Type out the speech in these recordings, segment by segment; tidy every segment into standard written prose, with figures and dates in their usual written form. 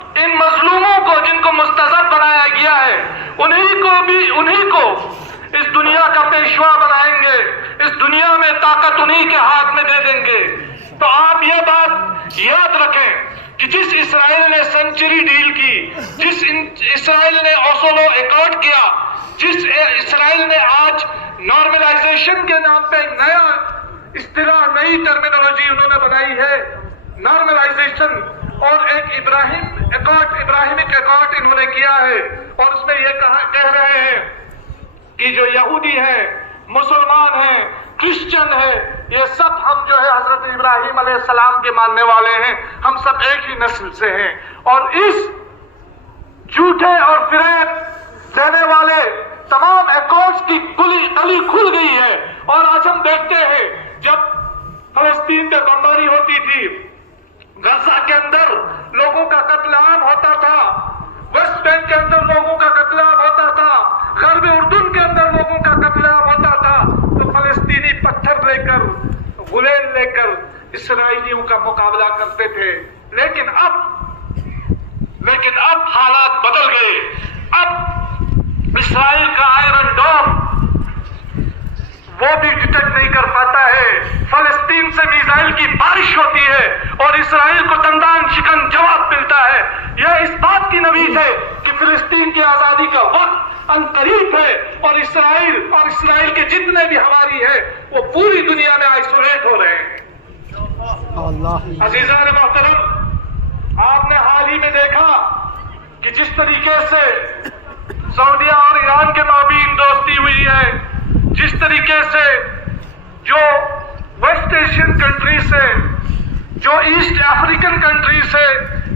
ان مظلوموں کو جن کو مستضعف بنایا گیا ہے انہی کو اس دنیا کا پیشوا بنائیں گے، اس دنیا میں طاقت انہی کے ہاتھ میں دے دیں گے۔ تو آپ یہ بات یاد رکھیں کہ جس اسرائیل نے سینچری ڈیل کی، جس اسرائیل نے اوسلو ایکارڈ کیا، جس اسرائیل نے آج نارملائزیشن کے نام پہ ایک نیا اصطلاح، نئی ٹرمینالوجی انہوں نے بنائی ہے، نارملائزیشن، اور ایک ابراہیمک ایکارڈ انہوں نے کیا ہے، اور اس میں یہ کہہ رہے ہیں کہ جو یہودی ہیں، مسلمان ہیں، کرسچن ہیں، یہ سب ہم جو ہے حضرت ابراہیم علیہ السلام کے ماننے والے ہیں، ہم سب ایک ہی نسل سے ہیں۔ اور اس جھوٹے اور فریب دینے والے تمام ایکارڈز کی کلی کھل گئی ہے۔ اور آج ہم دیکھتے ہیں جب فلسطین پہ بمباری ہوتی تھی، غزہ کے اندر لوگوں کا قتل عام ہوتا تھا، ویسٹ بینک کے اندر لوگوں کا قتل عام ہوتا تھا، غرب اردن کے اندر لوگوں کا قتل عام ہوتا تھا، تو فلسطینی پتھر لے کر، غلیل لے کر اسرائیلیوں کا مقابلہ کرتے تھے۔ لیکن اب حالات بدل گئے۔ اب اسرائیل کا آئرن ڈوم وہ بھی ڈیٹیکٹ نہیں کر پاتا ہے، فلسطین سے میزائل کی بارش ہوتی ہے اور اسرائیل کو دندان شکن جواب ملتا ہے۔ یہ اس بات کی نوید ہے کہ فلسطین کی آزادی کا وقت عنقریب ہے، اور اسرائیل کے جتنے بھی حواری ہیں وہ پوری دنیا میں آئسولیٹ ہو رہے ہیں۔ عزیزان محترم، آپ نے حال ہی میں دیکھا کہ جس طریقے سے سعودیہ اور ایران کے مابین دوستی ہوئی ہے، جس طریقے سے جو ویسٹ ایشین کنٹری سے، جو ایسٹ افریقن کنٹری سے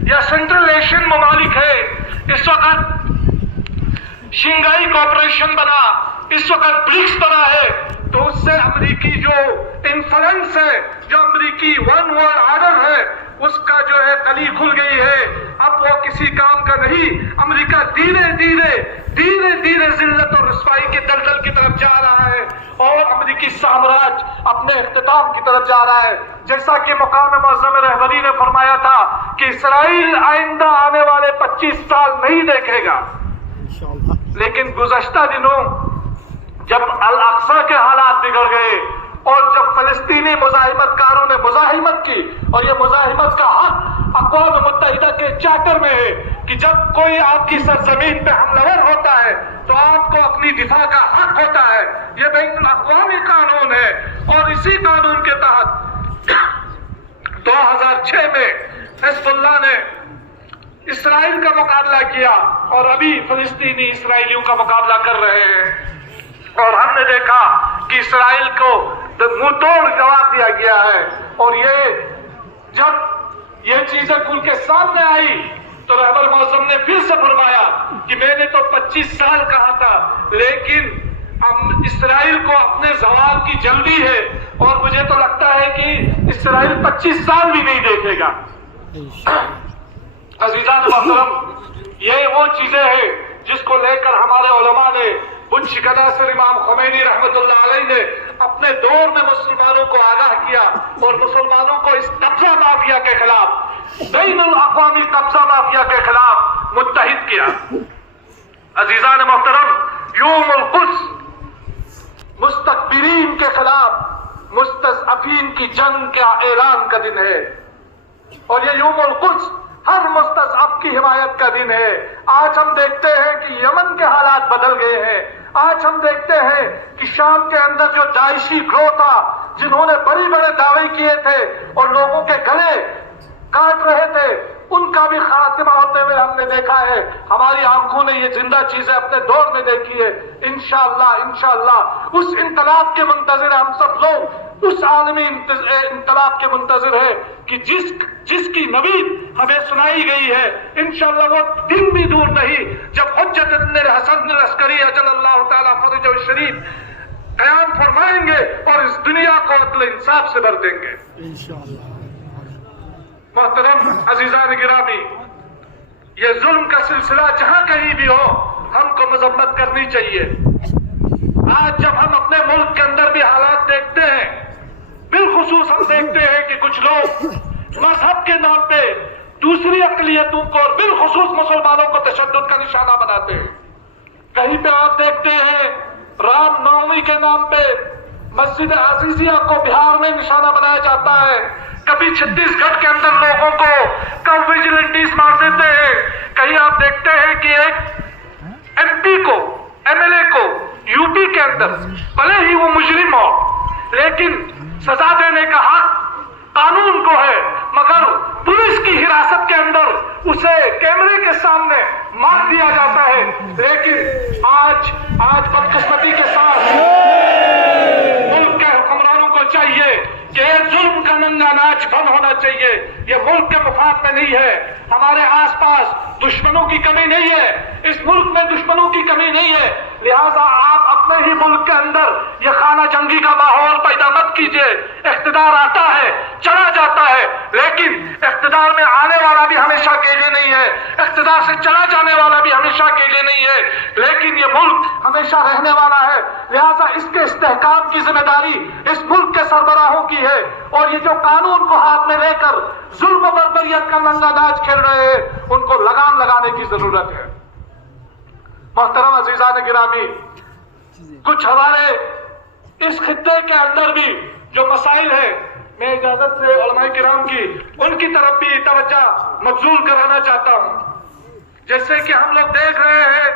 یا سینٹرل ایشین ممالک ہے، اس وقت شنگھائی کوآپریشن بنا، اس وقت برکس بنا ہے، تو اس سے امریکی جو انفلوئنس ہے، جو امریکی ون ورلڈ آرڈر ہے، اس کا جو ہے کلی کھل گئی ہے۔ اب وہ کسی کام کا نہیں۔ امریکہ دھیرے ذلت اور رسوائی کے دلدل کی طرف جا رہا ہے، اور امریکی سامراج اپنے اختتام کی طرف جا رہا ہے۔ جیسا کہ مقام معظم رہبری نے فرمایا تھا کہ اسرائیل آئندہ آنے والے 25 سال نہیں دیکھے گا، لیکن گزشتہ دنوں جب الاقصی کے حالات بگڑ گئے اور جب فلسطینی مزاحمت کاروں نے مزاحمت کی، اور یہ مزاحمت کا حق اقوام متحدہ کے چارٹر میں ہے کہ جب کوئی آپ کی سرزمین پہ حملہ ور ہوتا ہے تو آپ کو اپنی دفاع کا حق ہوتا ہے، یہ بین الاقوامی قانون ہے۔ اور اسی قانون کے تحت 2006 میں حزب اللہ نے اسرائیل کا مقابلہ کیا، اور ابھی فلسطینی اسرائیلیوں کا مقابلہ کر رہے ہیں، اور ہم نے دیکھا کہ اسرائیل کو منہ توڑ جواب دیا گیا ہے۔ اور جب یہ چیزیں کھل کے سامنے آئی تو رہبر معظم نے پھر سے فرمایا کہ میں نے تو 25 سال کہا تھا، لیکن اسرائیل کو اپنے زوال کی جلدی ہے، اور مجھے تو لگتا ہے کہ اسرائیل 25 سال بھی نہیں دیکھے گا۔ عزیزان محترم، یہ وہ چیزیں ہیں جس کو لے کر ہمارے علماء نے، بت شکنہ سے امام خمینی رحمت اللہ علیہ نے اپنے دور میں مسلمانوں کو آگاہ کیا، اور مسلمانوں کو اس قبضہ مافیا کے خلاف، بین الاقوامی قبضہ مافیا کے خلاف متحد کیا۔ عزیزان محترم، یوم القدس مستکبرین کے خلاف مستضعفین کی جنگ کا اعلان کا دن ہے، اور یہ یوم القدس ہر مستضعف کی حمایت کا دن ہے۔ آج ہم دیکھتے ہیں کہ یمن کے حالات بدل گئے ہیں، آج ہم دیکھتے ہیں کہ شام کے اندر جو داعشی گروہ تھا، جنہوں نے بڑے دعوے کیے تھے اور لوگوں کے گلے کاٹ رہے تھے، ان کا بھی خاتمہ ہوتے ہوئے ہم نے دیکھا ہے۔ ہماری آنکھوں نے یہ زندہ چیزیں اپنے دور میں دیکھی ہے۔ انشاءاللہ اس انقلاب کے منتظر ہم سب لوگ، اس عالمی انقلاب کے منتظر ہے کہ جس کی نوید ہمیں سنائی گئی ہے۔ انشاءاللہ وہ دن بھی دور نہیں جب حجت ابن الحسن العسکری اجل اللہ تعالیٰ فرجہ الشریف قیام فرمائیں گے اور اس دنیا کو عدل انصاف سے بھر دیں گے انشاءاللہ۔ محترم عزیزان گرامی، یہ ظلم کا سلسلہ جہاں کہیں بھی ہو، ہم کو مذمت کرنی چاہیے۔ آج جب ہم اپنے ملک کے اندر بھی حالات دیکھتے ہیں، بالخصوص ہم دیکھتے ہیں کہ کچھ لوگ مذہب کے نام پہ दूसरी अकलियतों को और बिलखुसूस मुसलमानों को तशद्दुद का निशाना बनाते हैं। कहीं पे आप देखते हैं राम नवमी के नाम पे मस्जिद अजीजिया को बिहार में निशाना बनाया जाता है। कभी छत्तीसगढ़ के अंदर लोगों को कब विजिलेंटीज मार देते हैं। कहीं आप देखते हैं कि एक एमपी को, एमएलए को यूपी के अंदर भले ही वो मुजरिम हो, लेकिन सजा देने का हक कानून को है, मगर पुलिस की हिरासत के अंदर उसे कैमरे के सामने मार दिया जाता है। लेकिन आज बदकिस्मती के साथ मुल्क के हुक्मरानों को चाहिए कि जुल्म का नंगा नाच बंद होना चाहिए। ये मुल्क के मुफाद में नहीं है। हमारे आसपास दुश्मनों की कमी नहीं है, इस मुल्क में दुश्मनों की कमी नहीं है। लिहाजा आप अपने ही मुल्क के अंदर ये खाना जंगी का माहौल पैदा मत कीजिए। इख्तिदार आता है, चला जाता है, लेकिन इख्तिदार में आने वाला भी हमेशा के लिए नहीं है, इख्तिदार से चला जाने वाला भी हमेशा के लिए नहीं है, लेकिन ये मुल्क हमेशा रहने वाला है। लिहाजा इसके इस्तेहकाम की जिम्मेदारी इस मुल्क के सरबराहों की है। और ये जो कानून को हाथ में लेकर जुल्म बर्बरियत का नंगा नाच खेल रहे हैं, उनको लगाम लगाने की जरूरत है। मोहतरम अजीजान गिरामी, कुछ हमारे इस खित्ते के अंदर भी जो मसाइल है, मैं इजाजत से उलमाए किराम की उनकी तरफ भी तवज्जो मबजूल कराना चाहता हूं। जैसे कि हम लोग देख रहे हैं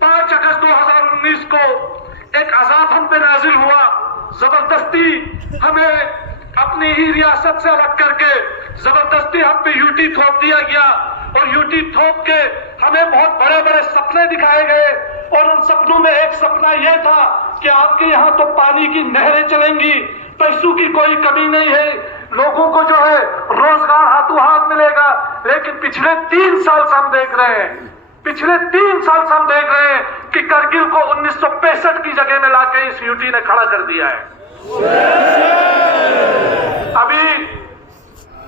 5 अगस्त 2019 को एक अजाब हम पे नाजिल हुआ। जबरदस्ती हमें अपनी ही रियासत से अलग करके जबरदस्ती हम पे यूटी थोप दिया गया, और यूटी थोप के हमें बहुत बड़े बड़े सपने दिखाए गए। और उन सपनों में एक सपना यह था कि आपके यहाँ तो पानी की नहरें चलेंगी, पैसों की कोई कमी नहीं है, लोगों को जो है रोजगार हाथों हाथ मिलेगा। लेकिन पिछले 3 साल से हम देख रहे हैं, पिछले 3 साल से हम देख रहे हैं कि करगिल को 1965 की जगह में लाके इस यूटी ने खड़ा कर दिया है। अभी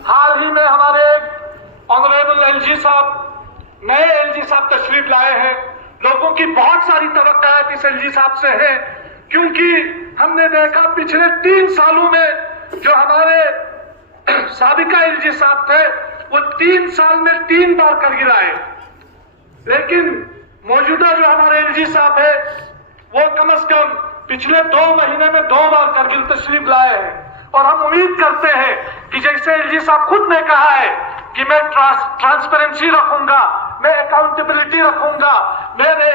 हाल ही में हमारे ऑनरेबल एलजी साहब, नए एलजी साहब तशरीफ लाए हैं। लोगों की बहुत सारी तवक्कात इस एलजी साहब से है, क्योंकि हमने देखा पिछले 3 सालों में जो हमारे साबिका एलजी साहब थे वो 3 साल में 3 बार करगिल आए, लेकिन मौजूदा जो हमारे एलजी साहब है वो कम से कम पिछले 2 महीने में 2 बार करगिल तशरीफ लाए हैं। और हम उम्मीद करते हैं कि जैसे एलजी साहब खुद ने कहा है कि मैं ट्रांसपेरेंसी रखूंगा, मैं अकाउंटेबिलिटी रखूंगा, मेरे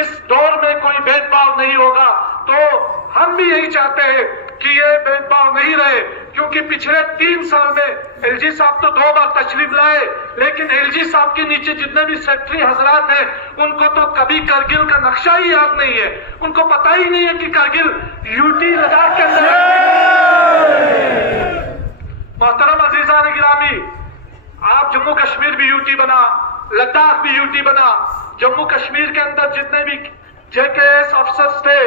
इस दौर में कोई भेदभाव नहीं होगा, तो हम भी यही चाहते हैं कि ये भेदभाव नहीं रहे। क्योंकि पिछले 3 साल में एलजी साहब तो 2 बार तशरीफ लाए, लेकिन एलजी साहब के नीचे जितने भी सेक्रेटरी हजरात हैं उनको तो कभी करगिल का नक्शा ही याद नहीं है, उनको पता ही नहीं है कि करगिल यूटी लद्दाख के अंदर है। मोहतरम अजीजान गिरामी, आप जम्मू कश्मीर भी यूटी बना, लद्दाख भी यूटी बना। जम्मू कश्मीर के अंदर जितने भी जेकेएस ऑफिसर्स थे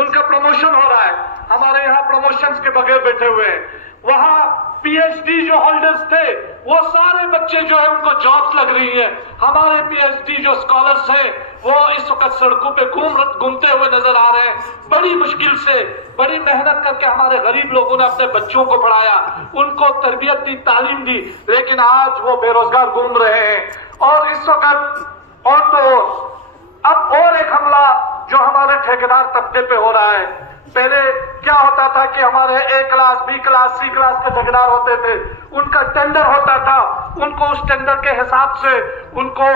उनका प्रमोशन हो रहा है, हमारे यहाँ प्रमोशंस के बगैर बैठे हुए हैं। वहां पीएचडी जो होल्डर्स थे वो सारे बच्चे जो है उनको जॉब्स लग रही है। हमारे पीएचडी जो स्कॉलर्स हैं वो इस वक्त सड़कों पे घूमते हुए नजर आ रहे हैं। बड़ी मुश्किल से, बड़ी मेहनत करके हमारे गरीब लोगों ने अपने बच्चों को पढ़ाया, उनको तरबियत दी, तालीम दी, लेकिन आज वो बेरोजगार घूम रहे हैं। और इस वक्त और तो अब और एक हमला जो हमारे ठेकेदार तबके पे हो रहा है। पहले क्या होता था कि हमारे ए क्लास, बी क्लास, सी क्लास के ठेकेदार होते थे, उनका टेंडर होता था, उनको उस टेंडर के हिसाब से उनको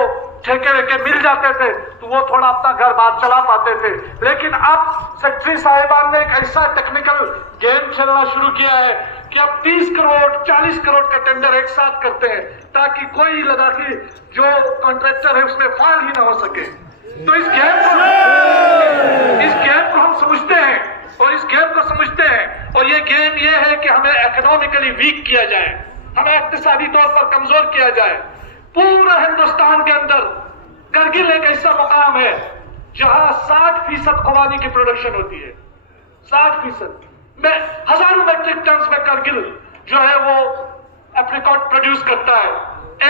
ठेके वेके मिल जाते थे, तो वो थोड़ा अपना घर बार चला पाते थे। लेकिन अब सेक्रेटरी साहिबान ने एक ऐसा टेक्निकल गेम खेलना शुरू किया है कि अब 30 करोड़ 40 करोड़ का टेंडर एक साथ करते हैं, ताकि कोई लद्दाखी जो कॉन्ट्रैक्टर है उसमें फाल ही ना हो सके। तो इस गेम को हम समझते हैं, और इस गेम को समझते हैं, और ये गेम ये है कि हमें इकोनॉमिकली वीक किया जाए, हमें इक्तिसादी तौर पर कमजोर किया जाए। पूरा हिंदुस्तान के अंदर करगिल एक ऐसा मुकाम है जहां 60% खुबानी की प्रोडक्शन होती है। 60% में हजारों मेट्रिक टन में करगिल जो है वो एप्रिकॉट प्रोड्यूस करता है।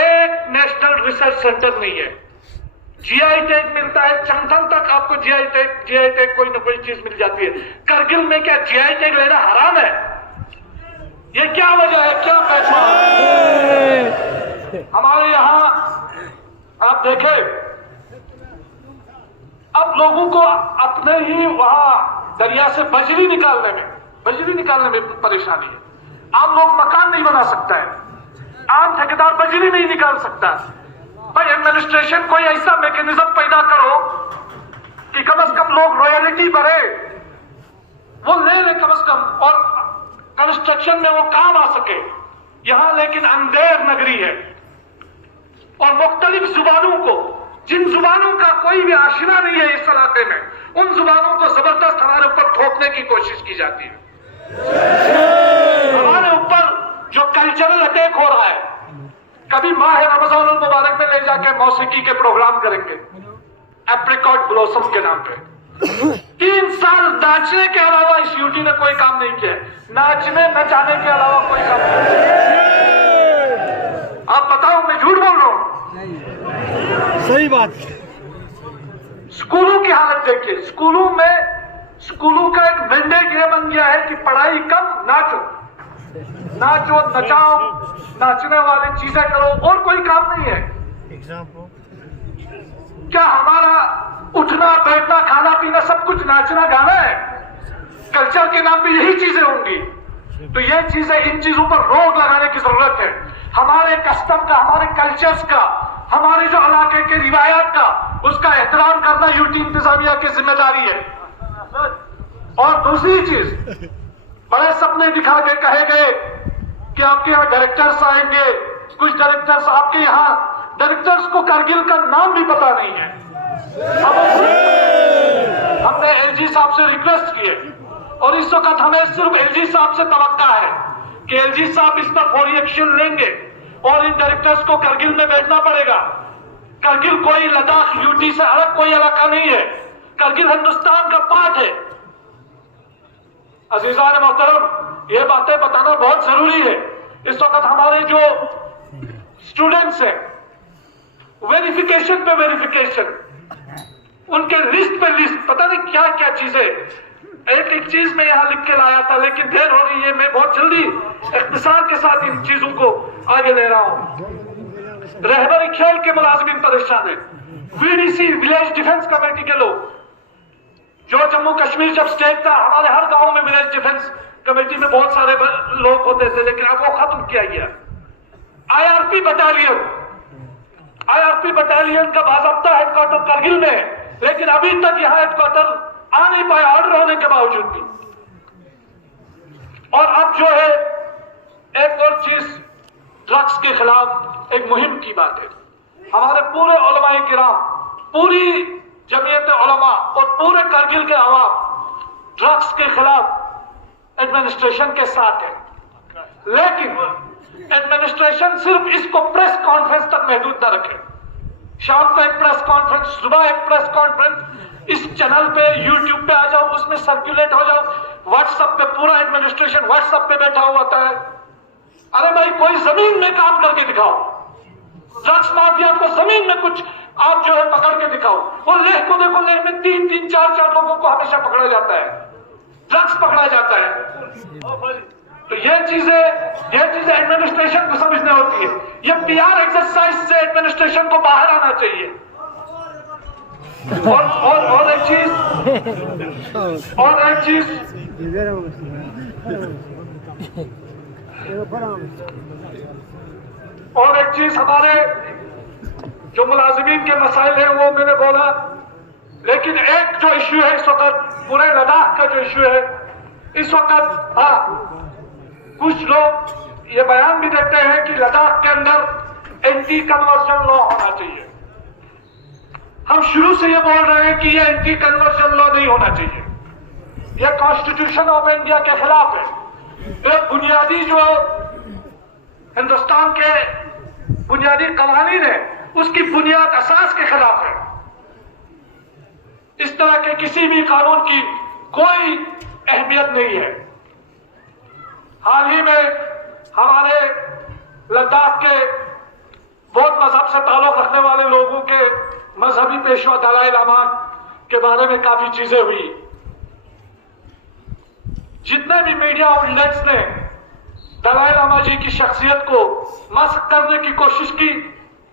एक नेशनल रिसर्च सेंटर नहीं है। जीआई टैग मिलता है, चंथन तक आपको जीआई टैग कोई ना कोई चीज मिल जाती है। करगिल में क्या जीआई टैग लेना हराम है? ये क्या वजह है, क्या पैसा? हमारे यहाँ आप देखें, अब लोगों को अपने ही वहां दरिया से बजरी निकालने में परेशानी है। आम लोग मकान नहीं बना सकता है, आम ठेकेदार बजरी नहीं निकाल सकता। भाई एडमिनिस्ट्रेशन कोई ऐसा मैकेनिज्म पैदा करो कि कम से कम लोग रॉयल्टी भरे, वो ले कम से कम, और कंस्ट्रक्शन में वो काम आ सके। यहां लेकिन अंधेर नगरी है, और मुख्तलिफ जुबानों को, जिन जुबानों का कोई भी आशिना नहीं है इस इलाके में, उन जुबानों को जबरदस्त हमारे ऊपर थोपने की कोशिश की जाती है। हमारे ऊपर जो कल्चरल अटैक हो रहा है, कभी माह रमजान मुबारक में ले जाके मौसीकी के प्रोग्राम करेंगे एप्रिकॉट ब्लॉसम के नाम पे। 3 साल नाचने के अलावा इस यूटी ने कोई काम नहीं किया, नाचने नचाने के अलावा कोई काम नहीं किया। आप बताओ मैं झूठ बोल रहा हूं? सही बात। स्कूलों की हालत देखिए, स्कूलों का एक मैंडेट ये बन गया है कि पढ़ाई कम, नाचो नचाओ, नाचने वाली चीजें करो, और कोई काम नहीं है। क्या हमारा उठना बैठना खाना पीना सब कुछ नाचना गाना है? कल्चर के नाम पे यही चीजें होंगी। तो ये चीजें, इन चीजों पर रोक लगाने की जरूरत है। हमारे कस्टम का, हमारे कल्चर्स का, हमारे जो इलाके के रिवायात का, उसका एहतराम करना यूटी इंतजामिया की जिम्मेदारी है। और दूसरी चीज, बड़े सपने दिखा के कहे गए कि आपके यहाँ डायरेक्टर्स आएंगे, कुछ डायरेक्टर्स, आपके यहाँ डायरेक्टर्स को कारगिल का नाम भी पता नहीं है। हमने एलजी साहब से रिक्वेस्ट किए, और इस वक्त हमें सिर्फ एलजी साहब से तवक्का है कि एलजी साहब इस पर फौरी एक्शन लेंगे, और इन डायरेक्टर्स को कारगिल में बैठना पड़ेगा। कारगिल कोई लद्दाख यूटी से अलग कोई इलाका नहीं है, कारगिल हिंदुस्तान का पार्ट है। अजीजान मोहतरम, ये बातें बताना बहुत जरूरी है। इस वक्त हमारे जो स्टूडेंट्स हैं, वेरिफिकेशन पे वेरिफिकेशन, उनके लिस्ट पे लिस्ट, पता नहीं क्या क्या चीजें, एक चीज मैं यहां लिख के लाया था, लेकिन देर हो रही है, मैं बहुत जल्दी इख्तिसार के साथ इन चीजों को आगे ले रहा हूं। रहबरी खेल के मुलाजिमीन परेशान है, वीडीसी विलेज डिफेंस कमेटी के लोग, जो जम्मू कश्मीर जब स्टेट था, हमारे हर गांव में विलेज डिफेंस कमेटी में बहुत सारे लोग होते थे, लेकिन अब वो खत्म किया गया। आईआरपी बटालियन का बाज़ाब्ता हेडक्वार्टर कारगिल में है, लेकिन अभी तक यहां हेडक्वार्टर आ नहीं पाया, ऑर्डर होने के बावजूद भी। और अब जो है एक और चीज, ड्रग्स के खिलाफ एक मुहिम की बात है। हमारे पूरे उलमाए किराम, पूरी जमीयत उलमा और पूरे कारगिल के अवाम ड्रग्स के खिलाफ एडमिनिस्ट्रेशन के साथ है, लेकिन एडमिनिस्ट्रेशन सिर्फ इसको प्रेस कॉन्फ्रेंस तक महदूद न रखे। शाम को एक प्रेस कॉन्फ्रेंस, सुबह एक प्रेस कॉन्फ्रेंस, इस चैनल पे, यूट्यूब पे आ जाओ, उसमें सर्कुलेट हो जाओ, व्हाट्सएप पे पूरा एडमिनिस्ट्रेशन व्हाट्सएप पे बैठा हुआ होता है। अरे भाई, कोई जमीन में काम करके दिखाओ, ड्रग्स माफिया को जमीन में कुछ आप जो है पकड़ के दिखाओ। और लेह को देखो, लेह में 3-3, 4-4 लोगों को हमेशा पकड़ा जाता है, ड्रग्स पकड़ा जाता है। तो ये चीजें एडमिनिस्ट्रेशन को समझने होती है। ये पीआर एक्सरसाइज से एडमिनिस्ट्रेशन को बाहर आना चाहिए। और एक चीज हमारे जो मुलाजिमीन के मसाइल हैं वो मैंने बोला, लेकिन एक जो इश्यू है इस वक्त, पूरे लद्दाख का जो इश्यू है इस वक्त, कुछ लोग ये बयान भी देते हैं कि लद्दाख के अंदर एंटी कन्वर्जन लॉ होना चाहिए। हम शुरू से ये बोल रहे हैं कि ये एंटी कन्वर्जन लॉ नहीं होना चाहिए, ये कॉन्स्टिट्यूशन ऑफ इंडिया के खिलाफ है। ये बुनियादी जो हिंदुस्तान के बुनियादी कवानीन है, उसकी बुनियाद असास के खिलाफ है। इस तरह के किसी भी कानून की कोई अहमियत नहीं है। हाल ही में हमारे लद्दाख के बौद्ध मजहब से ताल्लुक रखने वाले लोगों के मजहबी पेशवा दलाई लामा के बारे में काफी चीजें हुई। जितने भी मीडिया आउटलेट्स ने दलाई लामा जी की शख्सियत को मस्ख करने की कोशिश की,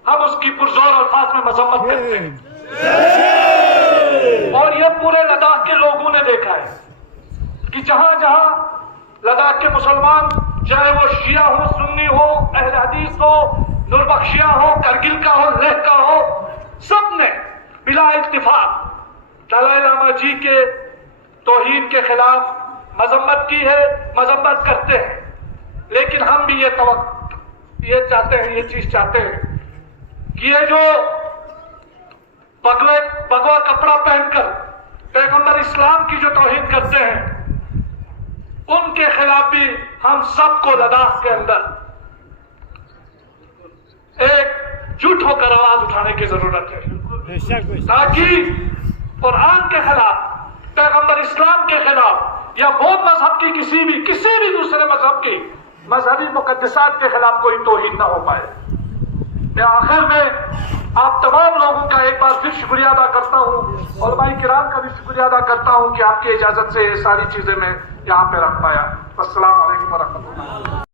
हम उसकी पुरजोर अल्फाज में मजम्मत करते हैं। और ये पूरे लद्दाख के लोगों ने देखा है कि जहां जहां लद्दाख के मुसलमान, चाहे वो शिया हो, सुन्नी हो, अहले हदीस हो, नुरबख्शिया हो, करगिल का हो, लेह का हो, सब ने बिला इत्तिफाक दलाई लामा जी के तौहीद के खिलाफ मजम्मत की है, मजम्मत करते हैं। लेकिन हम भी ये चाहते हैं, ये चीज चाहते हैं कि ये जो भगवा कपड़ा पहनकर पैगंबर इस्लाम की जो तौहीद करते हैं, उनके खिलाफ भी हम सबको लद्दाख के अंदर एक जुट होकर आवाज उठाने की जरूरत है, ताकि कुरान के खिलाफ, पैगंबर इस्लाम के खिलाफ या बौद्ध मजहब की किसी भी दूसरे मजहब की मजहबी मुकद्दसात के खिलाफ कोई तौहीद ना हो पाए। मैं आखिर में आप तमाम लोगों का एक बार फिर शुक्रिया अदा करता हूँ, उलमाए किराम का भी शुक्रिया अदा करता हूँ कि आपकी इजाजत से ये सारी चीजें मैं यहाँ पे रख पाया। अस्सलाम वालेकुम व रहमतुल्लाह।